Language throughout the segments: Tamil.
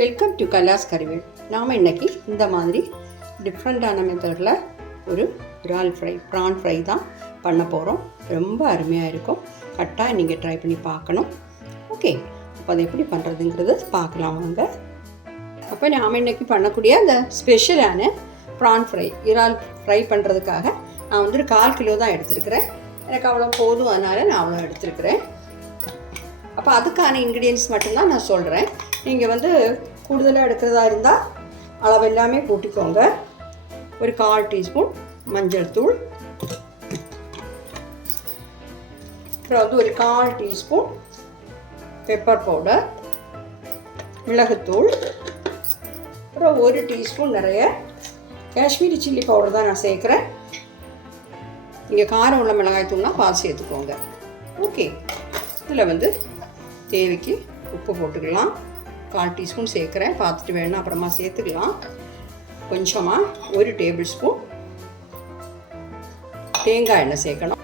Welcome to கலாஸ் கறிவேல். நாம் இன்றைக்கி இந்த மாதிரி டிஃப்ரெண்ட்டான மெத்தடில் ஒரு ப்ரான் ஃப்ரை தான் பண்ண போகிறோம். ரொம்ப அருமையாக இருக்கும். கட்டாயம் நீங்கள் ட்ரை பண்ணி பார்க்கணும். ஓகே, அப்போ அதை எப்படி பண்ணுறதுங்கிறது பார்க்கலாம் வாங்க. அப்போ நாம் இன்றைக்கி பண்ணக்கூடிய அந்த ஸ்பெஷலான ப்ரான் இறால் ஃப்ரை பண்ணுறதுக்காக நான் வந்து 1/4 கிலோ தான் எடுத்துருக்கிறேன். எனக்கு அவ்வளோ போதும், அதனால் நான் அவ்வளோ எடுத்துருக்கிறேன். அப்போ அதுக்கான இன்க்ரீடியன்ஸ் மட்டும்தான் நான் சொல்கிறேன். நீங்கள் வந்து கூடுதலாக எடுக்கிறதா இருந்தால் அளவு எல்லாமே கூட்டிக்கோங்க. ஒரு 1/4 டீஸ்பூன் மஞ்சள் தூள், அப்புறம் வந்து ஒரு 1/4 டீஸ்பூன் பெப்பர் பவுடர், மிளகுத்தூள், அப்புறம் 1 டீஸ்பூன் நிறைய காஷ்மீரி சில்லி பவுடர் தான் நான் சேர்க்குறேன். நீங்கள் காரம் உள்ள மிளகாய் தூள்னால் பார்த்து சேர்த்துக்கோங்க. ஓகே, இதில் வந்து தேவைக்கு உப்பு போட்டுக்கலாம். 1/4 டீஸ்பூன் சேர்க்குறேன். பார்த்துட்டு வேணும் அப்புறமா சேர்த்துக்கலாம். கொஞ்சமாக 1 டேபிள் ஸ்பூன் தேங்காய் எண்ணெய் சேர்க்கணும்.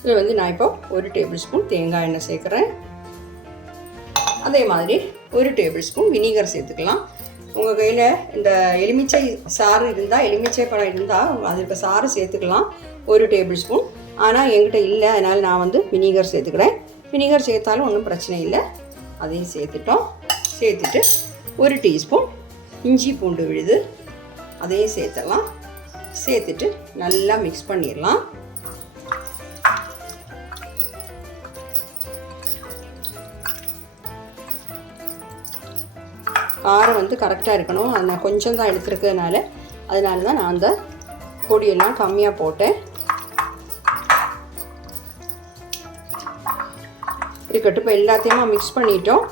இதில் வந்து நான் இப்போ 1 டேபிள் ஸ்பூன் தேங்காய் எண்ணெய் சேர்க்குறேன். அதே மாதிரி 1 டேபிள் ஸ்பூன் வினிகர் சேர்த்துக்கலாம். உங்கள் கையில் இந்த எலுமிச்சை சாறு இருந்தால், எலுமிச்சை பழம் இருந்தால் அதுக்கு சாறு சேர்த்துக்கலாம் 1 டேபிள் ஸ்பூன். ஆனால் என்கிட்ட இல்லை, அதனால் நான் வந்து வினிகர் சேர்த்துக்கிறேன். வினிகர் சேர்த்தாலும் ஒன்றும் பிரச்சனை இல்லை. அதையும் சேர்த்துட்டு 1 டீஸ்பூன் இஞ்சி பூண்டு விழுது அதையும் சேர்த்துடலாம். சேர்த்துட்டு நல்லா மிக்ஸ் பண்ணிடலாம். காரம் வந்து கரெக்டாக இருக்கணும். அது நான் கொஞ்சம் தான் எடுத்துருக்கிறதுனால தான் நான் அந்த பொடியெல்லாம் கம்மியாக போட்டேன். இருக்கட்டும், இப்போ எல்லாத்தையுமா மிக்ஸ் பண்ணிட்டோம்.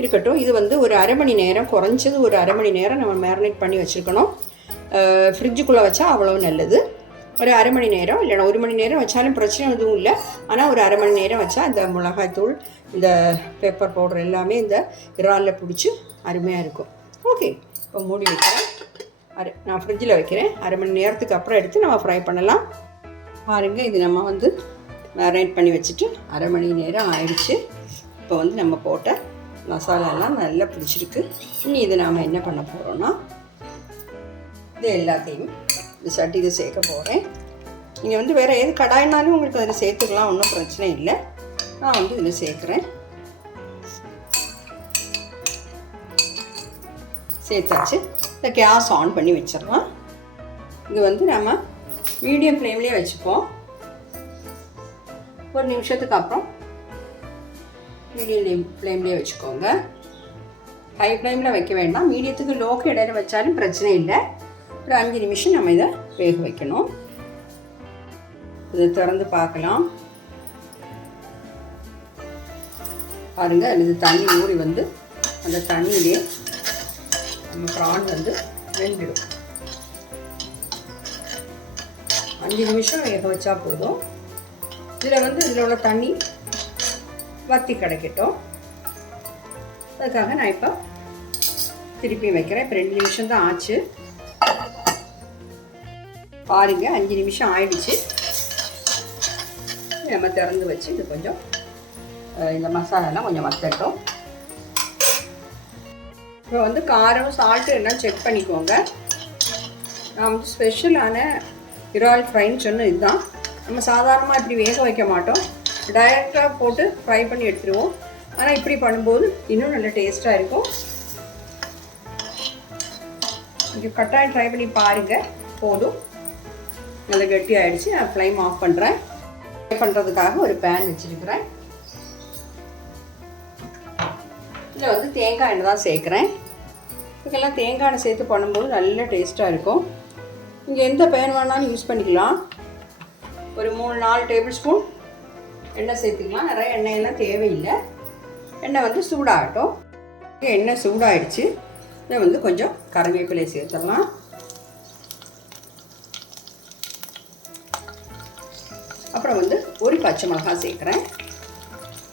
இருக்கட்டும், இது வந்து ஒரு 1/2 மணி நேரம், குறைஞ்சது ஒரு 1/2 மணி நேரம் நம்ம மேரினேட் பண்ணி வச்சுருக்கணும். ஃப்ரிட்ஜுக்குள்ளே வச்சா அவ்வளோ நல்லது. ஒரு 1/2 மணி நேரம் இல்லைனா 1 மணி நேரம் வச்சாலும் பிரச்சனை எதுவும் இல்லை. ஆனால் ஒரு 1/2 மணி நேரம் வச்சா இந்த மிளகாய்த்தூள், இந்த பெப்பர் பவுடர் எல்லாமே இந்த இறாலில் பிடிச்சி அருமையாக இருக்கும். ஓகே, இப்போ மூடி வைக்கிறேன். நான் ஃப்ரிட்ஜில் வைக்கிறேன். 1/2 மணி நேரத்துக்கு அப்புறம் எடுத்து நம்ம ஃப்ரை பண்ணலாம். பாருங்கள், இது நம்ம வந்து மேரினேட் பண்ணி வச்சுட்டு 1/2 மணி நேரம் ஆயிடுச்சு. இப்போ வந்து நம்ம போட்ட மசாலாலாம் நல்லா பிடிச்சிருக்கு. இனி இதை நாம் என்ன பண்ண போகிறோன்னா, இது எல்லாத்தையும் இந்த சட்டியில் சேர்க்க போகிறேன். நீங்கள் வந்து வேறு எது கடாயினாலும் உங்களுக்கு அதில் சேர்த்துக்கலாம், ஒன்றும் பிரச்சனை இல்லை. நான் வந்து இதில் சேர்க்குறேன். சேர்த்தாச்சு. இந்த கேஸ் ஆன் பண்ணி வச்சிடலாம். இது வந்து நம்ம மீடியம் ஃப்ளேம்லேயே வச்சுப்போம். 1 நிமிஷத்துக்கு அப்புறம் மீடியம் ஃப்ளேம்லேயே வச்சுக்கோங்க. ஹை ஃப்ளேமில் வைக்க வேண்டாம். மீடியத்துக்கு லோக்கு இடையில வச்சாலும் பிரச்சனை இல்லை. ஒரு 5 நிமிஷம் நம்ம இதை வேக வைக்கணும். இதை திறந்து பார்க்கலாம். பாருங்கள், அது தண்ணி ஊறி வந்து அந்த தண்ணியிலே நம்ம ப்ரான் வந்து வெந்துடும். 5 நிமிஷம் வேக வச்சா போதும். இதில் உள்ள தண்ணி வற்றி கிடைக்கட்டும். அதுக்காக நான் இப்போ திருப்பி வைக்கிறேன். இப்போ 2 நிமிஷம் தான் ஆச்சு. பாருங்கள், 5 நிமிஷம் ஆயிடுச்சு. நம்ம திறந்து வச்சு இது கொஞ்சம் இந்த மசாலாலாம் கொஞ்சம் வத்தட்டும். இப்போ வந்து காரம், சால்ட்டு எல்லாம் செக் பண்ணிக்கோங்க. நான் வந்து ஸ்பெஷலான இறால் ஃப்ரைன்னு சொன்னது இதுதான். நம்ம சாதாரணமாக இப்படி வேக வைக்க மாட்டோம், டைரெக்டாக போட்டு ஃப்ரை பண்ணி எடுத்துருவோம். ஆனால் இப்படி பண்ணும்போது இன்னும் நல்ல டேஸ்ட்டாக இருக்கும். இங்கே கட்டாயம் ட்ரை பண்ணி பாருங்கள். போதும், நல்ல கெட்டி ஆகிடுச்சு. நான் ஃப்ளேம் ஆஃப் பண்ணுறேன். ஃப்ரை பண்ணுறதுக்காக ஒரு பேன் வச்சுருக்கிறேன். இதில் வந்து தேங்காய் எண்ணெய் தான் சேர்க்குறேன். இதுக்கெல்லாம் தேங்காய் எண்ணெய் சேர்த்து பண்ணும்போது நல்ல டேஸ்ட்டாக இருக்கும். நீங்கள் எந்த பேன் வேணாலும் யூஸ் பண்ணிக்கலாம். ஒரு 3-4 டேபிள் ஸ்பூன் எண்ணெய் சேர்த்துக்கலாம். நிறைய எண்ணெயெல்லாம் தேவையில்லை. எண்ணெய் வந்து சூடாகட்டும். எண்ணெய் சூடாகிடுச்சு. இதை வந்து கொஞ்சம் கருவேப்பிலை சேர்த்துடலாம். அப்புறம் வந்து 1 பச்சை மிளகாய் சேர்க்குறேன்.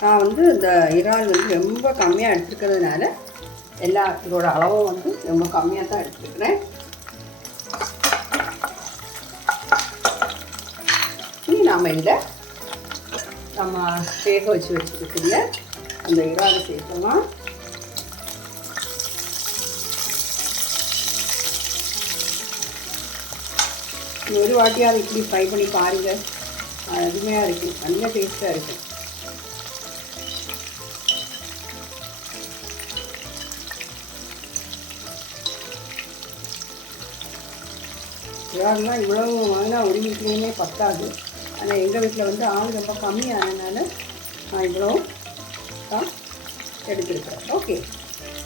நான் வந்து இந்த இறால் வந்து ரொம்ப கம்மியாக எடுத்துருக்கிறதுனால இதோட அளவும் வந்து ரொம்ப கம்மியாக தான் எடுத்துருக்கிறேன். இனி நாம் இதில் நம்ம வேக வச்சுருக்கிற அந்த இறாலை சேர்க்கலாம். ஒரு வாட்டியாவது இப்படி ஃப்ரை பண்ணி பாருங்கள், அருமையாக இருக்கும், நல்ல டேஸ்ட்டாக இருக்கும். இறால்லாம் இவ்வளோ வாங்கினா ஒரு வீட்லேயுமே பத்தாது. ஆனால் எங்கள் வீட்டில் வந்து ஆள் ரொம்ப கம்மியானதுனால நான் இவ்வளோ தான் எடுத்துருக்கேன். ஓகே,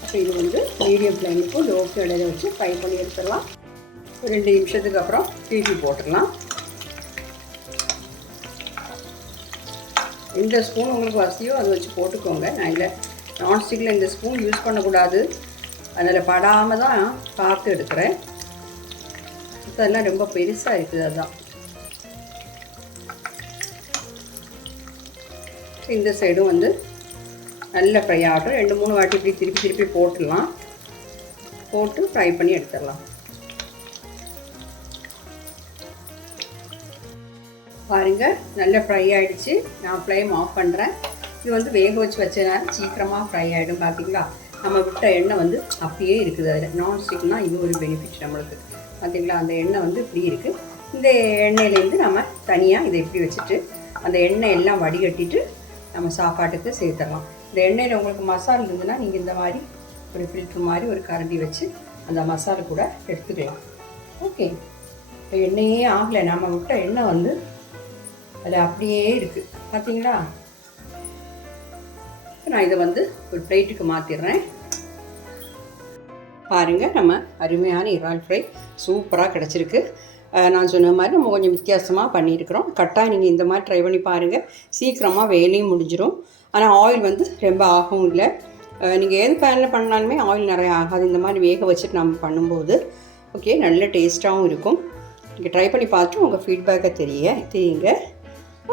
அப்போ இது வந்து மீடியம் ஃப்ளேமுக்கும் லோ ஃப்ளேமில் வச்சு ஃப்ரை பண்ணி எடுத்துடலாம். 2 நிமிஷத்துக்கு அப்புறம் திருப்பி போட்டுடலாம். எந்த ஸ்பூன் உங்களுக்கு வசதியோ அதை வச்சு போட்டுக்கோங்க. நான் இல்லை நான்ஸ்டிக்கில் இந்த ஸ்பூன் யூஸ் பண்ணக்கூடாது, அதில் படாமல் தான் பார்த்து எடுக்கிறேன். அதெல்லாம் ரொம்ப பெருசாக இருக்குது. அதுதான் இந்த சைடும் வந்து நல்ல ஃப்ரை ஆகட்டும். 2-3 வாட்டி இப்படி திருப்பி போட்டுடலாம். போட்டு ஃப்ரை பண்ணி எடுத்துடலாம். பாருங்கள், நல்ல ஃப்ரை ஆகிடுச்சு. நான் ஃப்ளேம் ஆஃப் பண்ணுறேன். இது வந்து வேக வச்சு வச்சதுனால சீக்கிரமாக ஃப்ரை ஆகிடும். பார்த்தீங்களா, நம்ம விட்ட எண்ணெய் வந்து அப்படியே இருக்குது. அதில் நான்ஸ்டிக்னால் இது ஒரு பெனிஃபிட் நம்மளுக்கு. பார்த்திங்களா, அந்த எண்ணெய் வந்து இப்படி இருக்குது. இந்த எண்ணெயிலேருந்து நம்ம தனியாக இதை இப்படி வச்சுட்டு அந்த எண்ணெய் எல்லாம் வடிகட்டிட்டு நம்ம சாப்பாட்டுக்கு சேர்த்துடலாம். இந்த எண்ணெயில் உங்களுக்கு மசாலா இருந்ததுன்னா நீங்கள் இந்த மாதிரி ஒரு ஃபில்ட்ரு மாதிரி ஒரு கரண்டி வச்சு அந்த மசாலா கூட எடுத்துக்கலாம். ஓகே, இப்போ எண்ணெயே ஆகலை, நம்ம விட்ட எண்ணெய் வந்து அதில் அப்படியே இருக்குது. பார்த்தீங்களா, நான் இதை வந்து ஒரு பிளேட்டுக்கு மாற்றிடுறேன். பாருங்கள், நம்ம அருமையான இறால் ஃப்ரை சூப்பராக கிடச்சிருக்கு. நான் சொன்ன மாதிரி நம்ம கொஞ்சம் வித்தியாசமாக பண்ணியிருக்கிறோம். கட்டாயம் நீங்கள் இந்த மாதிரி ட்ரை பண்ணி பாருங்கள். சீக்கிரமாக வேலையும் முடிஞ்சிடும். ஆனால் ஆயில் வந்து ரொம்ப ஆகவும் இல்லை. நீங்கள் எது பேனில் பண்ணாலுமே ஆயில் நிறையா ஆகாது. இந்த மாதிரி வேக வச்சுட்டு நம்ம பண்ணும்போது ஓகே, நல்ல டேஸ்ட்டாகவும் இருக்கும். நீங்கள் ட்ரை பண்ணி பார்த்துட்டு உங்கள் ஃபீட்பேக்கை தெரியுங்க.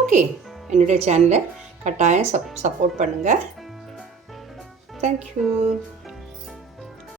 ஓகே, என்னுடைய சேனலை கட்டாயம் சப்போர்ட் பண்ணுங்கள். தேங்க்யூ.